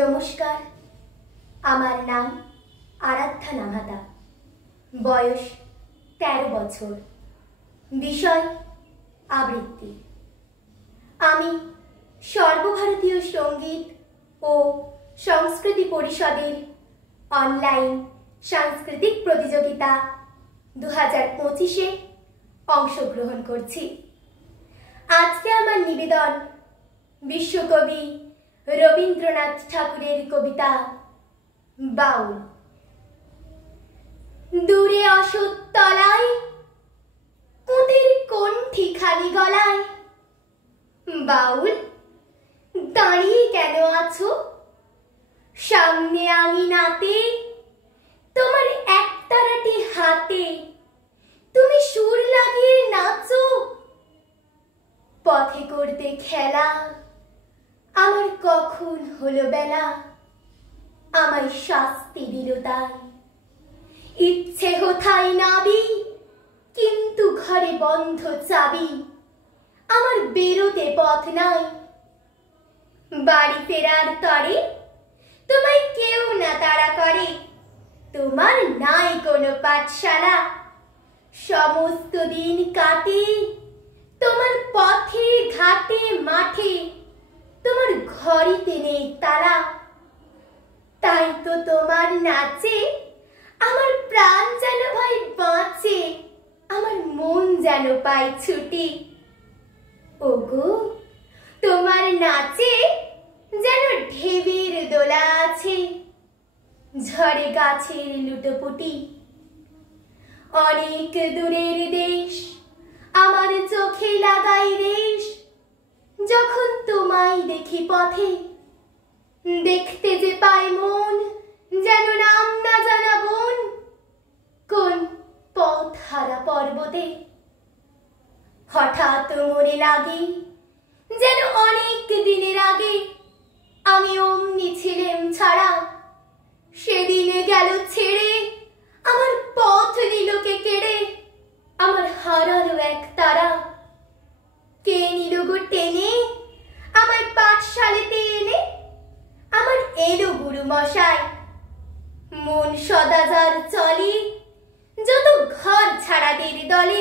নমস্কার, আমার নাম আরাধ্যা নাহাতা। বয়স ১৩ বছর। বিষয় আবৃত্তি। আমি সর্বভারতীয় সঙ্গীত ও সংস্কৃতি পরিষদের অনলাইন সাংস্কৃতিক প্রতিযোগিতা ২০২৫-এ অংশগ্রহণ করছি। আজকে আমার নিবেদন বিশ্বকবি রবীন্দ্রনাথ ঠাকুরের কবিতা বাউল। দূরে অশোক তলায় পুঁতির কণ্ঠিখানি গলায়, বাউল দাঁড়িয়ে কেন আছো? সামনে আঙিনাতে তোমার একতারাটি হাতে, তুমি সুর লাগিয়ে নাচো। পথে করতে খেলা, আমার কখন হলো বেলা, আমায় শাস্তি দিল তাই। ইচ্ছে হোথায় নাবি, কিন্তু ঘরে বন্ধ চাবি, আমার বেরোতে পথ নাই। বাড়ি ফেরার তরে তোমায় কেউ না তাড়া করে, তোমার নাই কোনো পাঠশালা। সমস্ত দিন কাটে তোমার পথে ঘাটে মাঠে, তোমার ঘরেতে নেই তালা। তাই তো তোমার নাচে আমার প্রাণ যেন ভাই বাঁচে, আমার মন যেন পায় ছুটি। ওগো, তোমার নাচে যেন ঢেবের দোলা আছে, ঝড়ে গাছের লুটোপুটি। অনেক দূরের দেশ আমার চোখে লাগাই রেশ, যখন তোমায় দেখি পথে। দেখতে যে পায় মন যেন নাম না জানা বন, কোন পথ হারা পর্বতে। হঠাৎ মনে লাগে যেন অনেক দিনের আগে আমি অমনি ছিলাম ছাড়া। সেদিনে গেল ছেড়ে, আমার পথ দিল কে কেড়ে, আমার হারালো এক তারা। কে নিল গো টেনে আমায় পাঠশালাতে এনে, আমার এলো গুরু মশাই। মন সদাচার চলে যত ঘর ছাড়াদের দলে,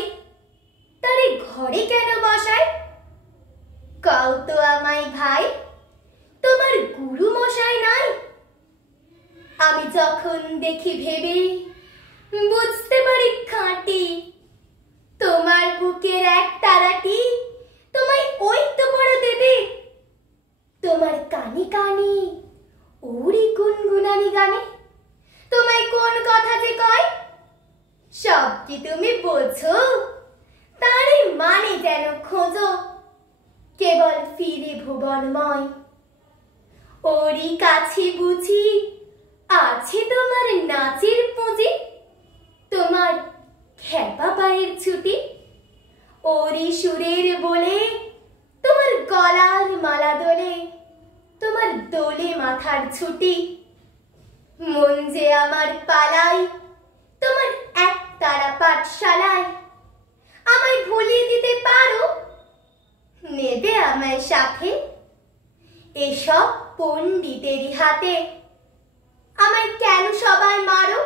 তারে ঘরে কেন বসায়? কও তো আমায় ভাই, তোমার গুরু মশাই নাই? আমি যখন দেখি ভেবে বুঝতে পারি খাঁটি, তোমার বুকের এক তারাটি তোমায় ওই তো পড়া দেবে। তোমার কানে কানে ওরি গুনগুনানি গানে, তোমায় কোন কথা যে কয় সব কি তুমি বোঝো? তারই মানে যেন খোঁজো, কেবল ফিরে ভুবনময়। ওরই কাছে বুঝি আছে তোমার নাচের পুঁজি, তোমার খেপা পায়ের ছুটি। ওরই সুরের বলে তোমার গলার মালা দোলে, তোমার দোলে মাথার ছুটি। মন যে আমার পালাই তোমার এক তারা পাঠশালায়, আমায় ভুলিয়ে দিতে পারো? নেবে আমায় সাথে এসব পণ্ডিতেরই হাতে? আমায় কেন সবাই মারো?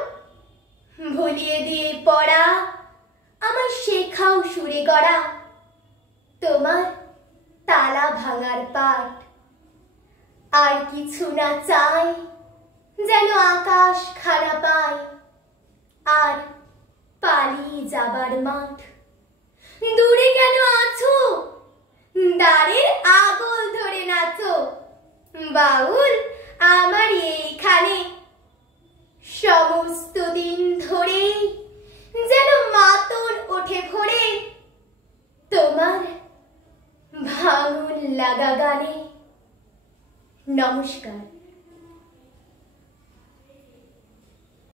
ভুলিয়ে দিয়ে পড়া আমায় শেখাও সুরে গড়া, তোমার তালা ভাঙার পাঠ। আর কিছু না চাই যেন আকাশ খানা পায়, আর পালিয়ে যাবার মাঠ। দূরে কেন আছো? দ্বারের আগল ধরে নাচো। বাউল আমার এইখানে, সমস্ত দিন ধরে যেন মাতন ওঠে ভোরে, তোমার ভাঙন লাগা গানে। নমস্কার।